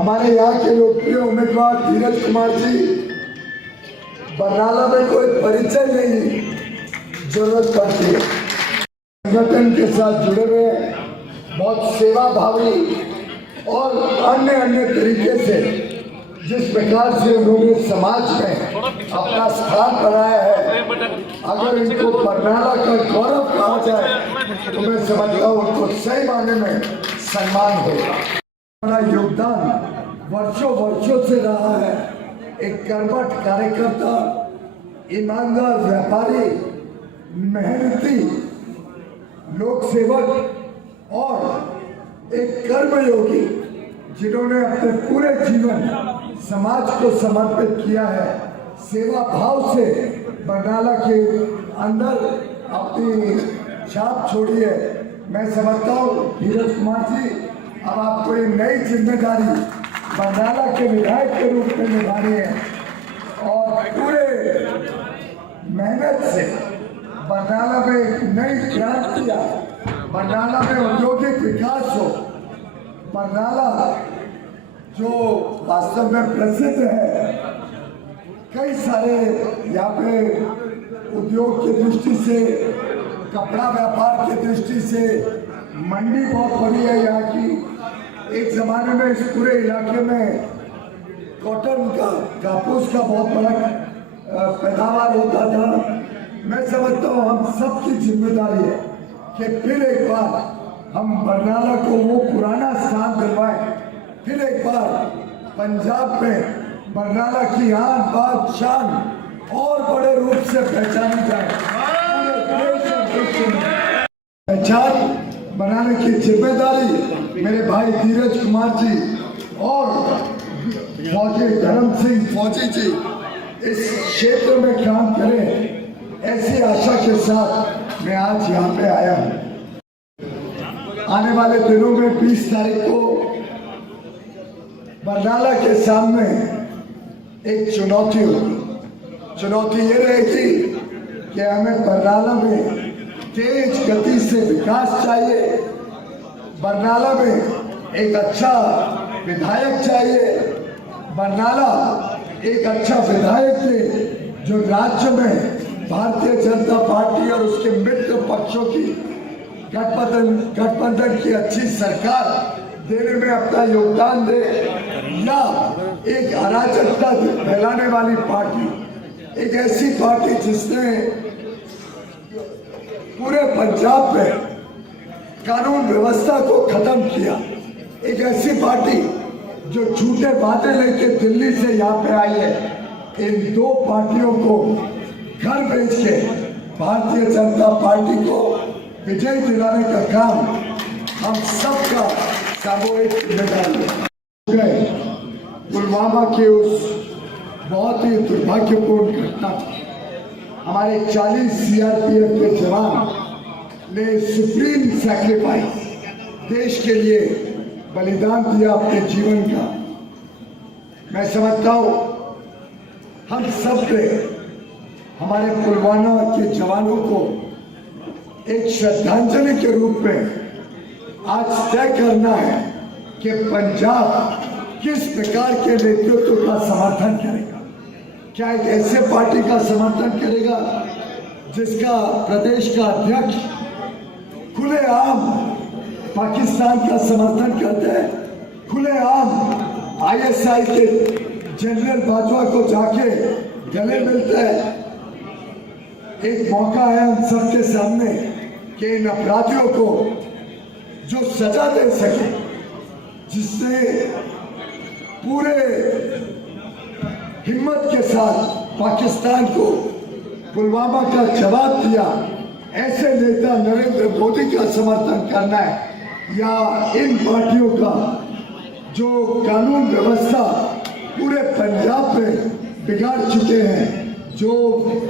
हमारे यहाँ के लोकप्रिय उम्मीदवार धीरज कुमार जी बरनाला में कोई परिचय नहीं जरूरत पड़ती है, संगठन के साथ जुड़े हुए बहुत सेवा भावी और अन्य अन्य तरीके से जिस प्रकार से उन्होंने समाज में अपना स्थान बनाया है, अगर इनको बरनाला का गौरव कहा जाए तो मैं समझता हूँ उनको सही मायने में सम्मान होगा। हमारा योगदान वर्षों वर्षों से रहा है। एक कर्मठ कार्यकर्ता, ईमानदार व्यापारी, मेहनती लोक सेवक और एक कर्मयोगी जिन्होंने अपने पूरे जीवन समाज को समर्पित किया है, सेवा भाव से बरनाला के अंदर अपनी छाप छोड़ी है। मैं समझता हूँ धीरज कुमार जी अब आपको एक नई जिम्मेदारी बरनाला के विधायक के रूप में निभानी है और पूरे मेहनत से बरनाला में एक नई क्रांति आए, बरनाला में औद्योगिक विकास हो। बरनाला जो वास्तव में प्रसिद्ध है, कई सारे यहाँ पे उद्योग की दृष्टि से, कपड़ा व्यापार की दृष्टि से मंडी बहुत बड़ी है यहाँ की। एक जमाने में इस पूरे इलाके में कॉटन का, कापूस का बहुत बड़ा पैदावार होता था। मैं समझता हूँ हम सबकी जिम्मेदारी है कि फिर एक बार हम बरनाला को वो पुराना स्थान दिलवाएं, फिर एक बार पंजाब में बरनाला की आन बान शान और बड़े रूप से पहचानी जाए। पहचान बनाने की जिम्मेदारी मेरे भाई धीरज कुमार जी और फौजी धर्म सिंह फौजी जी इस क्षेत्र में काम करें, ऐसी आशा के साथ मैं आज यहाँ पे आया हूँ। आने वाले दिनों में 20 तारीख को बरनाला के सामने एक चुनौती होगी। चुनौती ये रहेगी कि हमें बरनाला में तेज गति से विकास चाहिए, बरनाला में एक अच्छा विधायक चाहिए, बरनाला एक अच्छा विधायक थे जो राज्य में भारतीय जनता पार्टी और उसके मित्र पक्षों की गठबंधन की अच्छी सरकार देने में अपना योगदान दे, या एक अराजकता फैलाने वाली पार्टी, एक ऐसी पार्टी जिसने पूरे पंजाब में कानून व्यवस्था को खत्म किया, एक ऐसी पार्टी जो झूठे वादे लेके दिल्ली से यहाँ पे आई है। इन दो पार्टियों को घर बेच के भारतीय जनता पार्टी को विजय दिलाने का काम हम सबका सामूहिक जिम्मेदारी है। पुलवामा के उस बहुत ही दुर्भाग्यपूर्ण घटना, हमारे 40 सीआरपीएफ के जवान ने सुप्रीम सैक्रिफाइस देश के लिए बलिदान दिया अपने जीवन का। मैं समझता हूँ हम सब ने हमारे पुलवामा के जवानों को एक श्रद्धांजलि के रूप में आज तय करना है कि पंजाब किस प्रकार के नेतृत्व का समर्थन करेगा। क्या एक ऐसे पार्टी का समर्थन करेगा जिसका प्रदेश का अध्यक्ष खुलेआम पाकिस्तान का समर्थन करते हैं, खुलेआम आईएसआई के जनरल बाजवा को जाके गले मिलते हैं। एक मौका है हम सबके सामने कि इन अपराधियों को जो सजा दे सके, जिससे पूरे हिम्मत के साथ पाकिस्तान को पुलवामा का जवाब दिया, ऐसे नेता नरेंद्र मोदी का समर्थन करना है, या इन पार्टियों का जो कानून व्यवस्था पूरे पंजाब में बिगाड़ चुके हैं, जो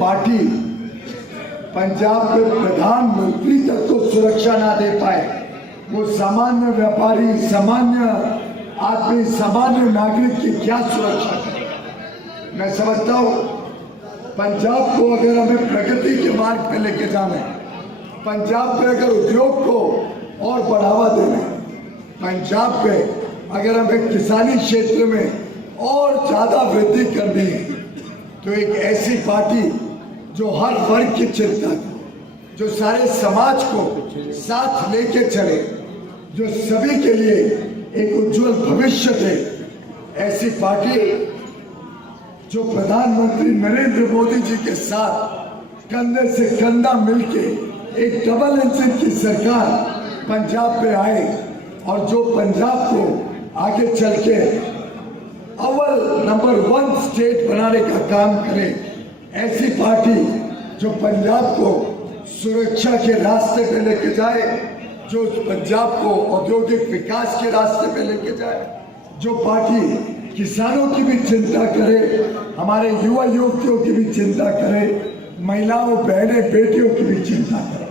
पार्टी पंजाब के प्रधानमंत्री तक को सुरक्षा ना दे पाए, वो सामान्य व्यापारी, सामान्य आदमी, सामान्य नागरिक की क्या सुरक्षा करेगा। मैं समझता हूँ पंजाब को अगर हमें प्रगति के मार्ग पे लेके जाना है, पंजाब पे अगर उद्योग को और बढ़ावा देना है, पंजाब पे अगर हमें किसानी क्षेत्र में और ज्यादा वृद्धि करनी है तो एक ऐसी पार्टी जो हर वर्ग की चिंता करे, जो सारे समाज को साथ लेके चले, जो सभी के लिए एक उज्जवल भविष्य दे, ऐसी पार्टी जो प्रधानमंत्री नरेंद्र मोदी जी के साथ कंधे से कंधा मिलके एक डबल इंजन की सरकार पंजाब में आए और जो पंजाब को आगे चल के अव्वल नंबर 1 स्टेट बनाने का काम करे, ऐसी पार्टी जो पंजाब को सुरक्षा के रास्ते पे लेके जाए, जो पंजाब को औद्योगिक विकास के रास्ते पे लेके जाए, जो पार्टी किसानों की भी चिंता करे, हमारे युवा युवतियों की भी चिंता करे, महिलाओं बहनें बेटियों की भी चिंता करे।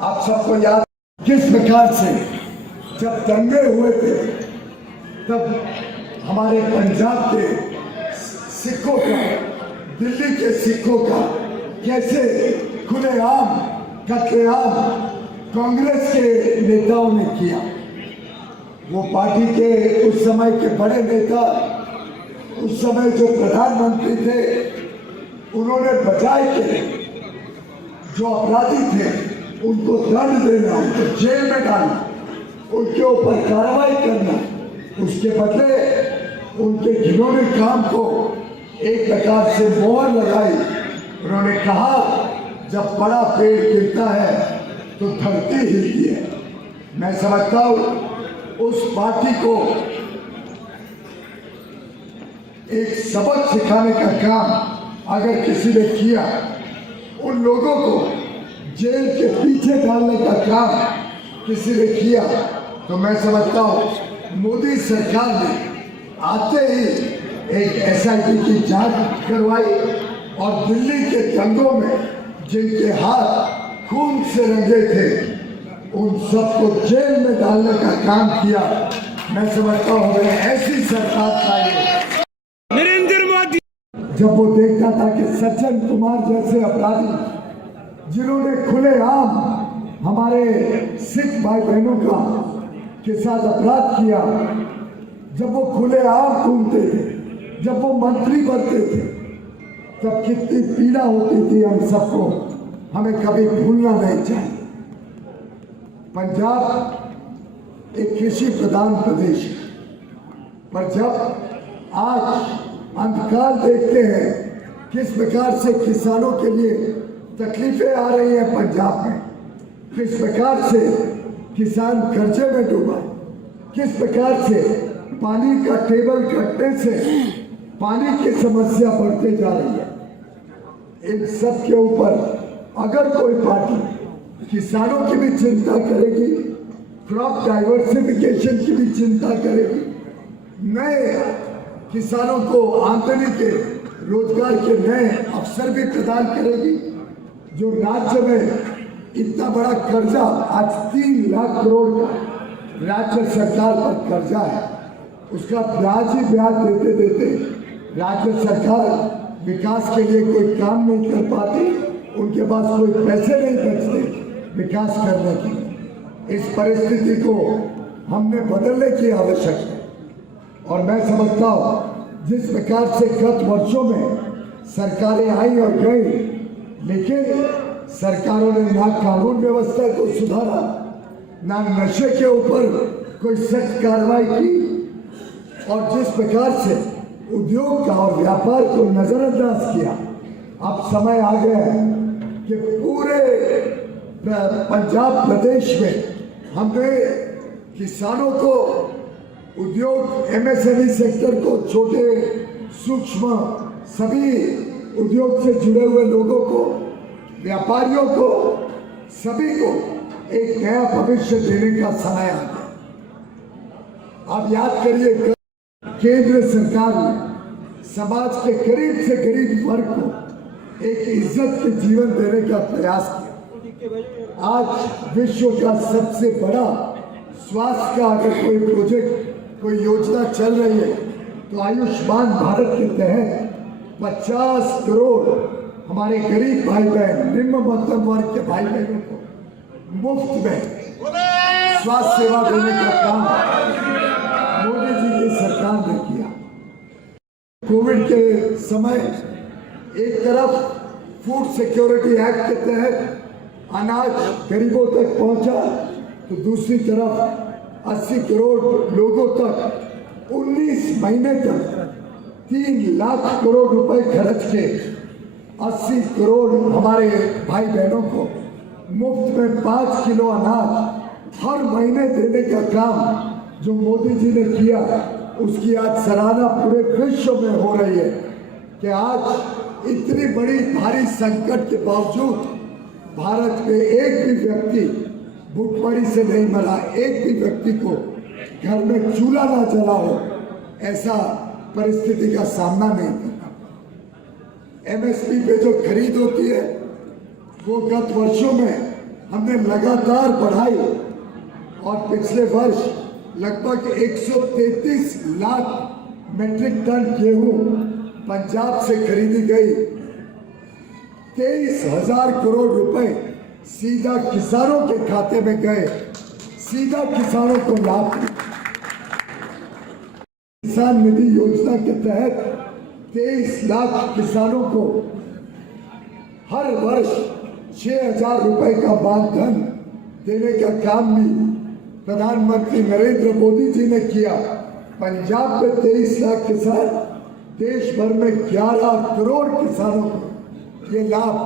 आप सबको याद किस प्रकार से जब दंगे हुए थे तब हमारे पंजाब के सिखों का, दिल्ली के सिखों का कैसे खुलेआम कत्लेआम कांग्रेस के नेताओं ने किया। वो पार्टी के उस समय के बड़े नेता, उस समय जो प्रधानमंत्री थे, उन्होंने बचाए के जो अपराधी थे उनको दंड देना, उनको जेल में डालना, उनके ऊपर कार्रवाई करना, उसके बदले उनके घिनौने काम को एक प्रकार से मोहर लगाई। उन्होंने कहा जब बड़ा पेड़ गिरता है तो धरती हिलती है। मैं समझता हूं उस पार्टी को एक सबक सिखाने का काम अगर किसी ने किया, उन लोगों को जेल के पीछे डालने का काम किसी ने किया, तो मैं समझता हूं मोदी सरकार ने आते ही एक SIT की जांच करवाई और दिल्ली के दंगों में जिनके हाथ खून से रंगे थे उन सबको जेल में डालने का काम किया। मैं समझता हूं ऐसी सरकार चाहिए। नरेंद्र मोदी जब वो देखता था कि सज्जन कुमार जैसे अपराधी जिन्होंने खुलेआम हमारे सिख भाई बहनों का के साथ अपराध किया, जब वो खुलेआम घूमते थे, जब वो मंत्री बनते थे, तब कितनी पीड़ा होती थी हम सबको, हमें कभी भूलना नहीं चाहिए। पंजाब एक कृषि प्रधान प्रदेश है, पर जब आज अंधकार देखते हैं किस प्रकार से किसानों के लिए तकलीफें आ रही हैं पंजाब में, किस प्रकार से किसान कर्जे में डूबा, किस प्रकार से पानी का टेबल घटने से पानी की समस्या बढ़ते जा रही है, इन सब के ऊपर अगर कोई पार्टी किसानों की भी चिंता करेगी, क्रॉप डाइवर्सिफिकेशन की भी चिंता करेगी, नए किसानों को आमदनी के रोजगार के नए अवसर भी प्रदान करेगी, जो राज्य में इतना बड़ा कर्जा आज 3 लाख करोड़ का राज्य सरकार पर कर्जा है, उसका ब्याज ही ब्याज देते देते राज्य सरकार विकास के लिए कोई काम नहीं कर पाती, उनके पास कोई पैसे नहीं बचते विकास करने की। इस परिस्थिति को हमने बदलने की आवश्यकता है और मैं समझता हूँ जिस प्रकार से गत वर्षों में सरकारें आई और गई, लेकिन सरकारों ने ना कानून व्यवस्था को सुधारा, ना नशे के ऊपर कोई सख्त कार्रवाई की, और जिस प्रकार से उद्योग का और व्यापार को नजरअंदाज किया। अब समय आ गया है कि पूरे पंजाब प्रदेश में हमने किसानों को, उद्योग MSME सेक्टर को, छोटे सूक्ष्म सभी उद्योग से जुड़े हुए लोगों को, व्यापारियों को, सभी को एक नया भविष्य देने का समय आ गया। आप याद करिए केंद्र सरकार ने समाज के गरीब से गरीब वर्ग को एक इज्जत के जीवन देने का प्रयास किया। आज विश्व का सबसे बड़ा स्वास्थ्य का अगर कोई प्रोजेक्ट, कोई योजना चल रही है तो आयुष्मान भारत के तहत 50 करोड़ हमारे गरीब भाई बहन, निम्न मध्यम वर्ग के भाई बहनों को मुफ्त में स्वास्थ्य सेवा देने का काम कोविड के समय एक तरफ फूड सिक्योरिटी एक्ट के तहत अनाज गरीबों तक पहुंचा, तो दूसरी तरफ 80 करोड़ लोगों तक 19 महीने तक 3 लाख करोड़ रुपए खर्च के 80 करोड़ हमारे भाई बहनों को मुफ्त में 5 किलो अनाज हर महीने देने का काम जो मोदी जी ने किया, उसकी आज सराहना पूरे विश्व में हो रही है कि आज इतनी बड़ी भारी संकट के बावजूद भारत में एक भी व्यक्ति भूखमरी से नहीं मरा, एक भी व्यक्ति को घर में चूल्हा ना जला हो, ऐसा परिस्थिति का सामना नहीं करना। एमएसपी पे जो खरीद होती है वो गत वर्षों में हमने लगातार बढ़ाई और पिछले वर्ष लगभग 133 लाख मीट्रिक टन गेहूं पंजाब से खरीदी गई। 23,000 करोड़ रुपए सीधा किसानों के खाते में गए, सीधा किसानों को लाभ मिला। किसान निधि योजना के तहत 23 लाख किसानों को हर वर्ष 6,000 रुपए का मानधन देने का काम भी प्रधानमंत्री नरेंद्र मोदी जी ने किया। पंजाब में 23 लाख किसान, देश भर में 11 करोड़ किसानों को ये लाभ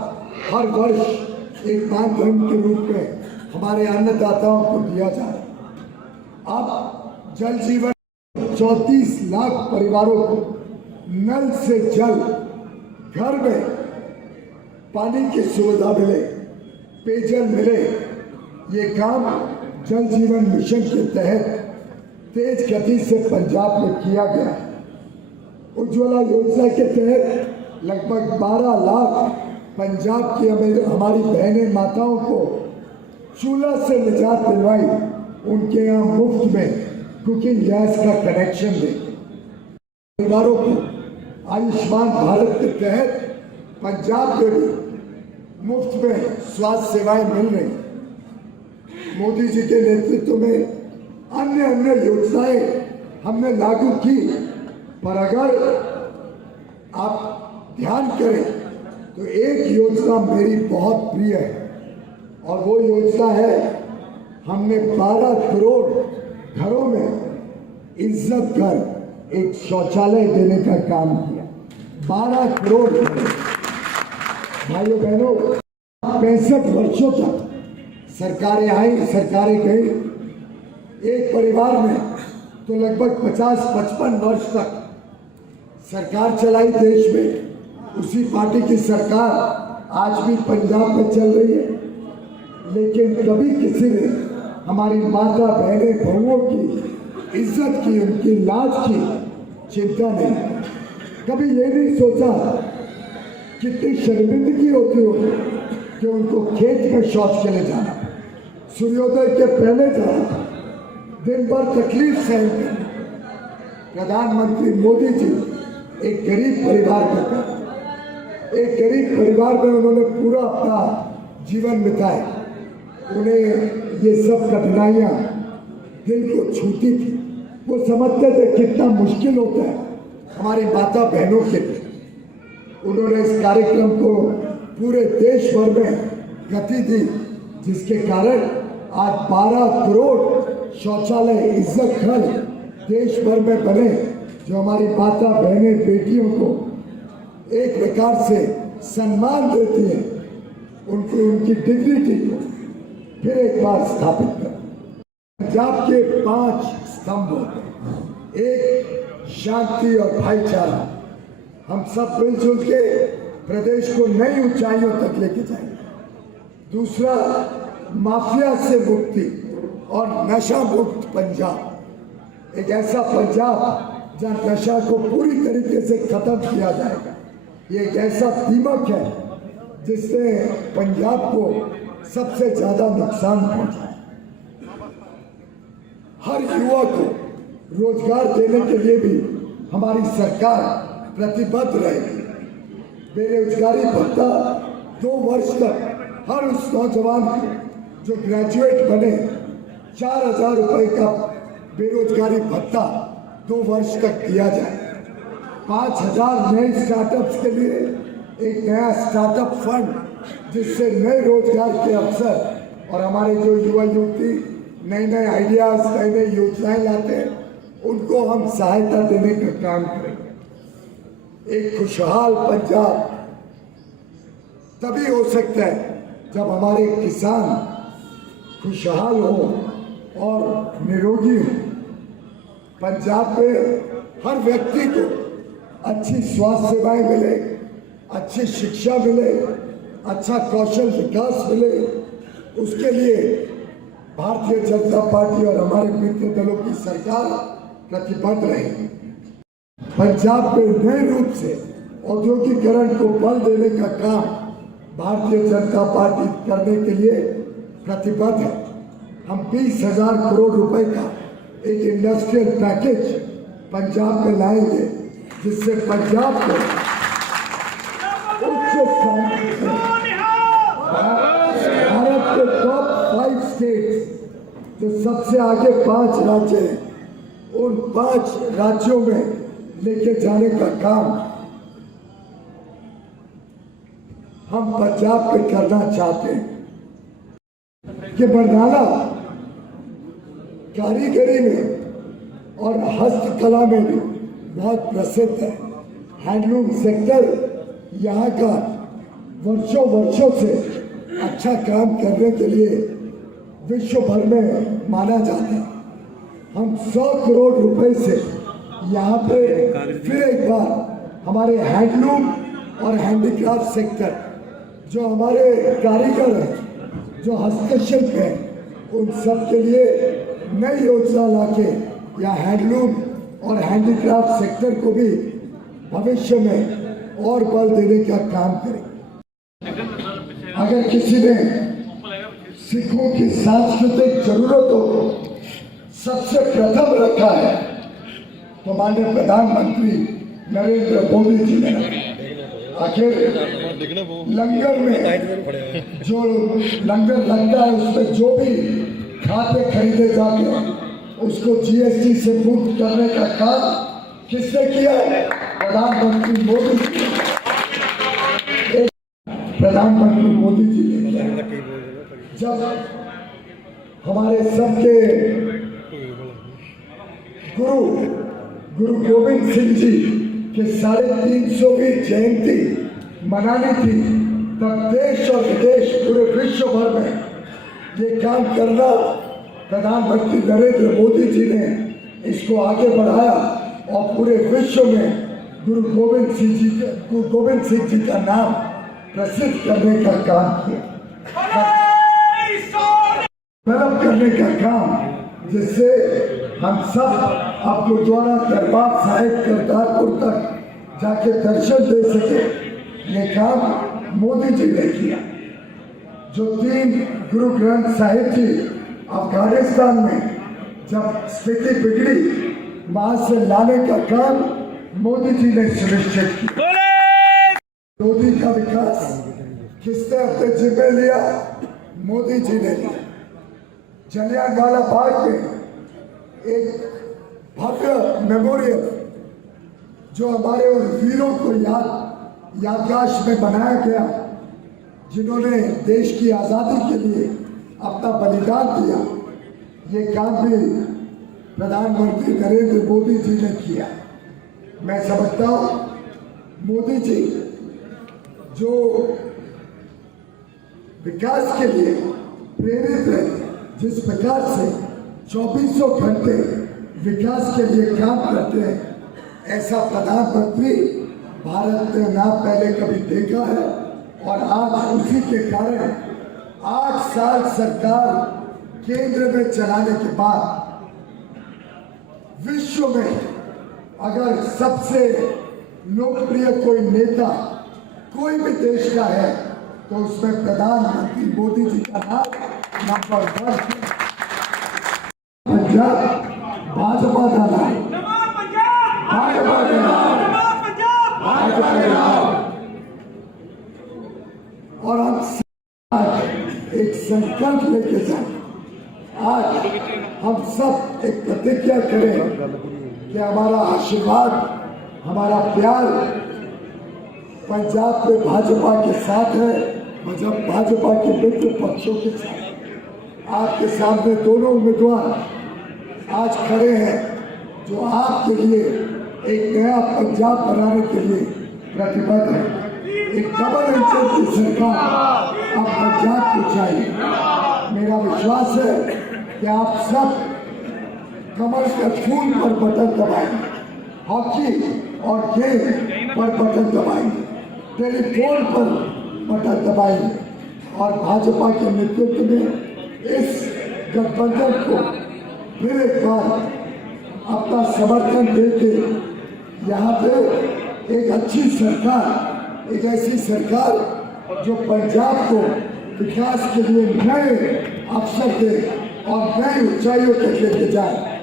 हर वर्ष एक मानधन के रूप में हमारे अन्नदाताओं को दिया जा रहा है। अब जल जीवन 34 लाख परिवारों को नल से जल, घर में पानी की सुविधा मिले, पेयजल मिले, ये काम जल जीवन मिशन के तहत तेज गति से पंजाब में किया गया। उज्ज्वला योजना के तहत लगभग 12 लाख पंजाब की हमारी बहनें माताओं को चूल्हा से निजात दिलवाई, उनके यहाँ मुफ्त में कुकिंग गैस का कनेक्शन दे। परिवारों को आयुष्मान भारत के तहत पंजाब में भी मुफ्त में स्वास्थ्य सेवाएं मिल रही। मोदी जी के नेतृत्व में अन्य योजनाएं हमने लागू की, पर अगर आप ध्यान करें तो एक योजना मेरी बहुत प्रिय है और वो योजना है, हमने 12 करोड़ घरों में इज्जत घर एक शौचालय देने का काम किया। 12 करोड़ भाइयों बहनों, 65 वर्षों तक सरकारें आई, सरकारें गई, एक परिवार में तो लगभग 50-55 वर्ष तक सरकार चलाई देश में। उसी पार्टी की सरकार आज भी पंजाब में चल रही है, लेकिन कभी किसी ने हमारी माता बहनें बहुओं की इज्जत की, उनकी लाज की चिंता नहीं। कभी ये नहीं सोचा कितनी शर्मिंदगी होती होगी कि उनको खेत में शौच के लिए जाना, सूर्योदय के पहले जाना, दिन भर तकलीफ सहन करना। प्रधानमंत्री मोदी जी एक गरीब परिवार में उन्होंने पूरा अपना जीवन बिताया। उन्हें ये सब कठिनाइयाँ दिल को छूती थी। वो समझते थे कितना मुश्किल होता है हमारी माता बहनों के लिए। उन्होंने इस कार्यक्रम को पूरे देश भर में गति दी, जिसके कारण आज 12 करोड़ शौचालय इज्जत घर देश भर में बने, जो हमारी माता बहनें बेटियों को एक प्रकार से सम्मान देती है, उनको उनकी डिग्निटी को फिर एक बार स्थापित कर। पंजाब के 5 स्तंभ होते हैं। एक, शांति और भाईचारा। हम सब मिलजुल के प्रदेश को नई ऊंचाइयों तक लेके जाएंगे। दूसरा, माफिया से मुक्ति और नशा मुक्त पंजाब। एक ऐसा पंजाब जहां नशा को पूरी तरीके से खत्म किया जाएगा। ये एक ऐसा दीमक है जिसने पंजाब को सबसे ज्यादा नुकसान पहुंचा है। हर युवा को रोजगार देने के लिए भी हमारी सरकार प्रतिबद्ध रहेगी। बेरोजगारी भत्ता 2 वर्ष तक हर उस नौजवान को जो ग्रेजुएट बने 4,000 रुपए का बेरोजगारी भत्ता 2 वर्ष तक दिया जाए। 5,000 नए स्टार्टअप्स के लिए एक नया स्टार्टअप फंड, जिससे नए रोजगार के अवसर और हमारे जो युवा युवती नए नए आइडियाज, नई नई योजनाएं लाते हैं, उनको हम सहायता देने का काम करेंगे। एक खुशहाल पंजाब तभी हो सकता है जब हमारे किसान खुशहाल हो और निरोगी हो। पंजाब में हर व्यक्ति को अच्छी स्वास्थ्य सेवाएं मिले, अच्छी शिक्षा मिले, अच्छा कौशल विकास मिले, उसके लिए भारतीय जनता पार्टी और हमारे मित्र दलों की सरकार प्रतिबद्ध रहेगी। पंजाब में नए रूप से औद्योगिकरण को बल देने का काम भारतीय जनता पार्टी करने के लिए प्रतिबद्ध है। हम 20,000 करोड़ रुपए का एक इंडस्ट्रियल पैकेज पंजाब में लाएंगे, जिससे पंजाब को उच्च स्थान भारत के टॉप 5 स्टेट्स, जो सबसे आगे 5 राज्य हैं, उन 5 राज्यों में लेके जाने का काम हम पंजाब पे करना चाहते हैं। कि बरनाला कारीगरी में और हस्तकला में भी बहुत प्रसिद्ध है। हैंडलूम सेक्टर यहाँ का वर्षों से अच्छा काम करने के लिए विश्व भर में माना जाता है। हम 100 करोड़ रुपए से यहाँ पे फिर एक बार हमारे हैंडलूम और हैंडीक्राफ्ट सेक्टर, जो हमारे कारीगर हैं, जो हस्तशिल्प है, उन सब के लिए नई योजना लाके या हैंडलूम और हैंडीक्राफ्ट सेक्टर को भी भविष्य में और बल देने का काम करें। अगर किसी ने सिखों की सांस्कृतिक जरूरतों को सबसे प्रथम रखा है तो माननीय प्रधानमंत्री नरेंद्र मोदी जी ने रखा। आखिर लंगर में जो लंगर लगता है, उसमें जो भी खाते खरीदे जाते हैं, उसको जीएसटी से मुक्त करने का काम किसने किया है? प्रधानमंत्री मोदी जी। प्रधानमंत्री मोदी जी ने किया। जब हमारे सबके गुरु गोविंद सिंह जी के 350वीं जयंती मनानी थी, तब देश और विदेश पूरे विश्व भर में ये काम करना प्रधानमंत्री नरेंद्र मोदी जी ने इसको आगे बढ़ाया और पूरे विश्व में गुरु गोविंद सिंह जी का नाम प्रसिद्ध करने का काम किया, डेवलप करने का काम, जिससे हम सब अब गुरुद्वारा दरबार साहिब करतारपुर तक जाके दर्शन दे सके। ये काम मोदी जी ने किया। जो 3 गुरु ग्रंथ साहिब जी अफगानिस्तान में जब स्थिति बिगड़ी, वहां से लाने का काम मोदी जी ने सुनिश्चित किया। मोदी का विकास किसने अपने जिम्मे लिया? मोदी जी ने लिया। जलियांवाला बाग में एक भव्य मेमोरियल, जो हमारे उन वीरों को यादगाश में बनाया गया, जिन्होंने देश की आज़ादी के लिए अपना बलिदान दिया, ये काम भी प्रधानमंत्री नरेंद्र मोदी जी ने किया। मैं समझता हूँ मोदी जी जो विकास के लिए प्रेरित है, जिस प्रकार से 2400 घंटे विकास के लिए काम करते हैं, ऐसा प्रधानमंत्री भारत ने ना पहले कभी देखा है। और आज उसी के कारण 8 साल सरकार केंद्र में चलाने के बाद विश्व में अगर सबसे लोकप्रिय कोई नेता कोई भी देश का है तो उसमें प्रधानमंत्री मोदी जी का नाम नंबर 1। पंजाब भाजपा का नाम, भाजपा का नाम, भाजपा का नाम। और हम आज एक संकल्प लेके जाए। आज हम सब एक प्रतिज्ञा करें कि हमारा आशीर्वाद हमारा प्यार पंजाब में भाजपा के साथ है, भाजपा के मित्र पक्षों के साथ। आपके सामने दोनों उम्मीदवार आज खड़े हैं जो आपके लिए एक नया पंजाब बनाने के लिए प्रतिबद्ध है। एक डबल इंजन की सरकार अब पंजाब को चाहिए। मेरा विश्वास है कि आप सब कमल के फूल पर बटन दबाएंगे, हॉकी और गेम पर बटन दबाएंगे, टेलीफोन पर बटन दबाएंगे और भाजपा के नेतृत्व में इस गठबंधन को फिर एक बार अपना समर्थन देके यहाँ पे एक अच्छी सरकार, एक ऐसी सरकार जो पंजाब को विकास के लिए नए अवसर दे और नई ऊंचाइयों तक लेके जाए।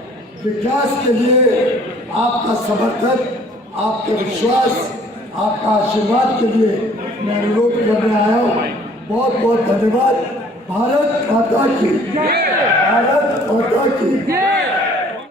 विकास के लिए आपका समर्थन, आपके विश्वास, आपका आशीर्वाद के लिए मैं अनुरोध करने आया हूँ। बहुत बहुत धन्यवाद। भारत माता की, भारत माता की।